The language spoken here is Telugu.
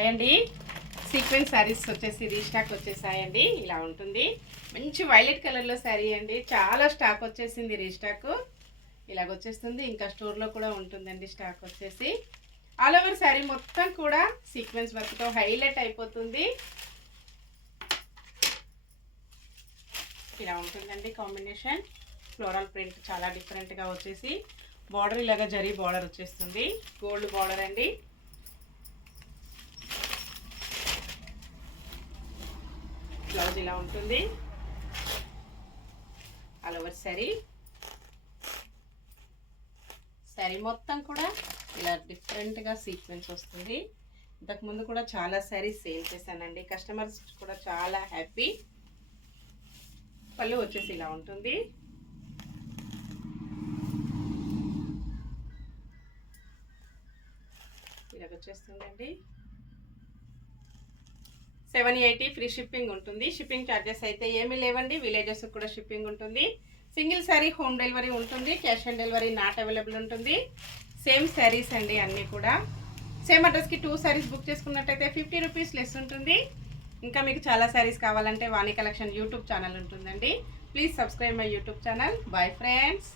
హాయ్ అండి. సీక్వెన్స్ శారీస్ వచ్చేసి రీస్టాక్ వచ్చేసాయండి. ఇలా ఉంటుంది. మంచి వైలెట్ కలర్లో శారీ అండి. చాలా స్టాక్ వచ్చేసింది రీస్టాక్. ఇలాగ వచ్చేస్తుంది. ఇంకా స్టోర్లో కూడా ఉంటుందండి స్టాక్ వచ్చేసి. ఆల్ ఓవర్ శారీ మొత్తం కూడా సీక్వెన్స్ వర్క్తో హైలైట్ అయిపోతుంది. ఇలా ఉంటుందండి కాంబినేషన్. ఫ్లోరల్ ప్రింట్ చాలా డిఫరెంట్గా వచ్చేసి బార్డర్ ఇలాగా జరీ బార్డర్ వచ్చేస్తుంది. గోల్డ్ బార్డర్ అండి. బ్లౌజ్ ఇలా ఉంటుంది. ఆల్ ఓవర్ శారీ మొత్తం కూడా ఇలా డిఫరెంట్గా సీక్వెన్స్ వస్తుంది. ఇంతకుముందు కూడా చాలా శారీస్ సేల్ చేశానండి. కస్టమర్స్ కూడా చాలా హ్యాపీ. పళ్ళు వచ్చేసి ఇలా ఉంటుంది. ఇలాగ వచ్చేస్తుందండి. 780 ఫ్రీ షిప్పింగ్ ఉంటుంది. షిప్పింగ్ ఛార్జెస్ అయితే ఏమీ లేవండి. విలేజెస్ కూడా షిప్పింగ్ ఉంటుంది. సింగిల్ శారీ హోమ్ డెలివరీ ఉంటుంది. Cash on delivery not available ఉంటుంది. సేమ్ శారీస్ అండి అన్నీ కూడా. సేమ్ అడ్రస్కి 2 శారీస్ బుక్ చేసుకున్నట్టయితే 50 రూపీస్ లెస్ ఉంటుంది. ఇంకా మీకు చాలా శారీస్ కావాలంటే వాణి కలెక్షన్ యూట్యూబ్ ఛానల్ ఉంటుందండి. Please subscribe my YouTube channel. Bye friends.